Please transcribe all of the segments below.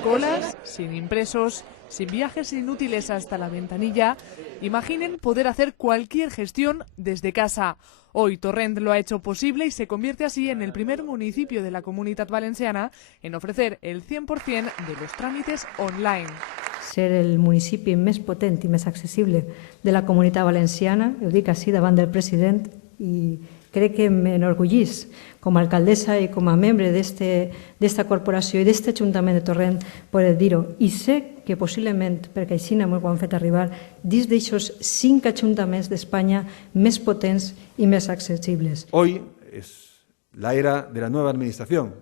colas, sin impresos, sin viajes inútiles hasta la ventanilla. Imaginen poder hacer cualquier gestión desde casa. Hoy Torrent lo ha hecho posible y se convierte así en el primer municipio de la Comunitat Valenciana en ofrecer el 100% de los trámites online. Ser el municipi més potent i més accessible de la Comunitat Valenciana, ho dic així davant del president, i crec que m'enorgullís com a alcaldessa i com a membre d'esta corporació i d'aquest Ajuntament de Torrent poder dir-ho. I sé que possiblement, perquè així ens ho han fet arribar, dins d'aquests 5 ajuntaments d'Espanya més potents i més accessibles. Hoy es la era de la nueva administración.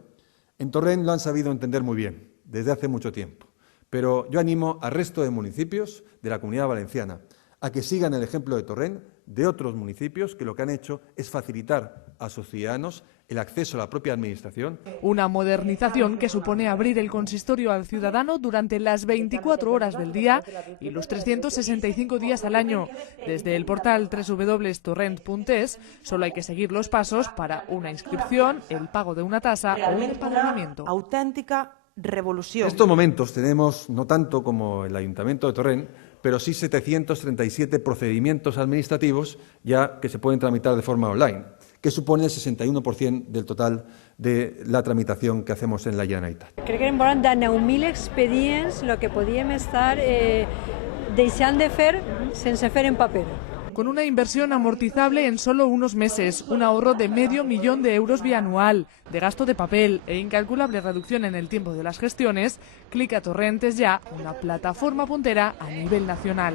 En Torrent lo han sabido entender muy bien, desde hace mucho tiempo. Pero yo animo al resto de municipios de la Comunidad Valenciana a que sigan el ejemplo de Torrent, de otros municipios que lo que han hecho es facilitar a sus ciudadanos el acceso a la propia administración. Una modernización que supone abrir el consistorio al ciudadano durante las 24 horas del día y los 365 días al año. Desde el portal www.torrent.es solo hay que seguir los pasos para una inscripción, el pago de una tasa o un empadronamiento. Auténtica revolución. En estos momentos tenemos, no tanto como el Ayuntamiento de Torrent, pero sí 737 procedimientos administrativos ya que se pueden tramitar de forma online, que supone el 61% del total de la tramitación que hacemos en la Generalitat. Crec que eren de 9.000 expedients el que podíem estar deixant de fer sense fer en paper. Con una inversión amortizable en solo unos meses, un ahorro de medio millón de euros bianual, de gasto de papel e incalculable reducción en el tiempo de las gestiones, Clic a Torrent es ya una plataforma puntera a nivel nacional.